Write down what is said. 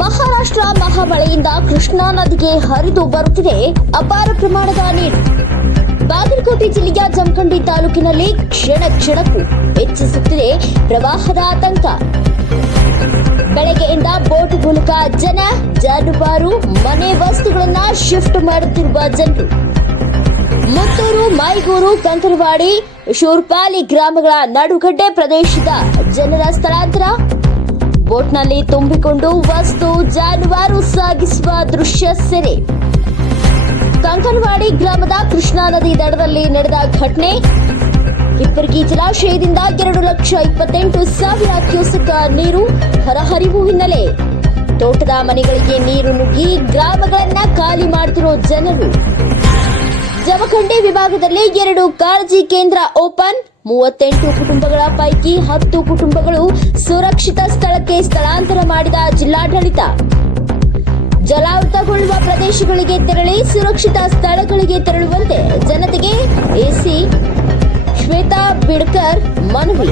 ಮಹಾರಾಷ್ಟ್ರ ಮಹಾಮಳೆಯಿಂದ ಕೃಷ್ಣಾ ನದಿಗೆ ಹರಿದು ಬರುತ್ತಿದೆ ಅಪಾರ ಪ್ರಮಾಣದ ನೀರು. ಬಾಗಲಕೋಟೆ ಜಿಲ್ಲೆಯ ಜಮಖಂಡಿ ತಾಲೂಕಿನಲ್ಲಿ ಕ್ಷಣಕ್ಕೂ ಹೆಚ್ಚಿಸುತ್ತಿದೆ ಪ್ರವಾಹದ ಆತಂಕ. ಬೆಳಗ್ಗೆಯಿಂದ ಬೋಟ್ ಮೂಲಕ ಜಾನುವಾರು ಮನೆ ವಸ್ತುಗಳನ್ನ ಶಿಫ್ಟ್ ಮಾಡುತ್ತಿರುವ ಜನರು. ಮುತ್ತೂರು, ಮೈಗೂರು, ಕಂಕರವಾಡಿ, ಶೂರ್ಪಾಲಿ ಗ್ರಾಮಗಳ ನಡುಗಡ್ಡೆ ಪ್ರದೇಶದ ಜನರ ಸ್ಥಳಾಂತರ. ಬೋಟ್ನಲ್ಲಿ ತುಂಬಿಕೊಂಡು ವಸ್ತು ಜಾನುವಾರು ಸಾಗಿಸುವ ದೃಶ್ಯ ಸೆರೆ. ಕಂಕನವಾಡಿ ಗ್ರಾಮದ ಕೃಷ್ಣಾ ನದಿ ದಡದಲ್ಲಿ ನಡೆದ ಘಟನೆ. ಹಿಪ್ಪರಗಿ ಜಲಾಶಯದಿಂದ 2,28,000 ಕ್ಯೂಸೆಕ್ ನೀರು ಹೊರಹರಿವು ಹಿನ್ನೆಲೆ ತೋಟದ ಮನೆಗಳಿಗೆ ನೀರು ನುಗ್ಗಿ ಗ್ರಾಮಗಳನ್ನ ಖಾಲಿ ಮಾಡುತ್ತಿರೋ ಜನರು. ಜಮಖಂಡಿ ವಿಭಾಗದಲ್ಲಿ 2 ಕಾಳಜಿ ಕೇಂದ್ರ ಓಪನ್. 38 ಕುಟುಂಬಗಳ ಪೈಕಿ 10 ಕುಟುಂಬಗಳು ಸುರಕ್ಷಿತ ಸ್ಥಳಕ್ಕೆ ಸ್ಥಳಾಂತರ ಮಾಡಿದ ಜಿಲ್ಲಾಡಳಿತ. ಜಲಾವೃತಗೊಳ್ಳುವ ಪ್ರದೇಶಗಳಿಗೆ ತೆರಳಿ ಸುರಕ್ಷಿತ ಸ್ಥಳಗಳಿಗೆ ತೆರಳುವಂತೆ ಜನತೆಗೆ ಎಸಿ ಶ್ವೇತಾ ಬಿಡ್ಕರ್ ಮನವಿ.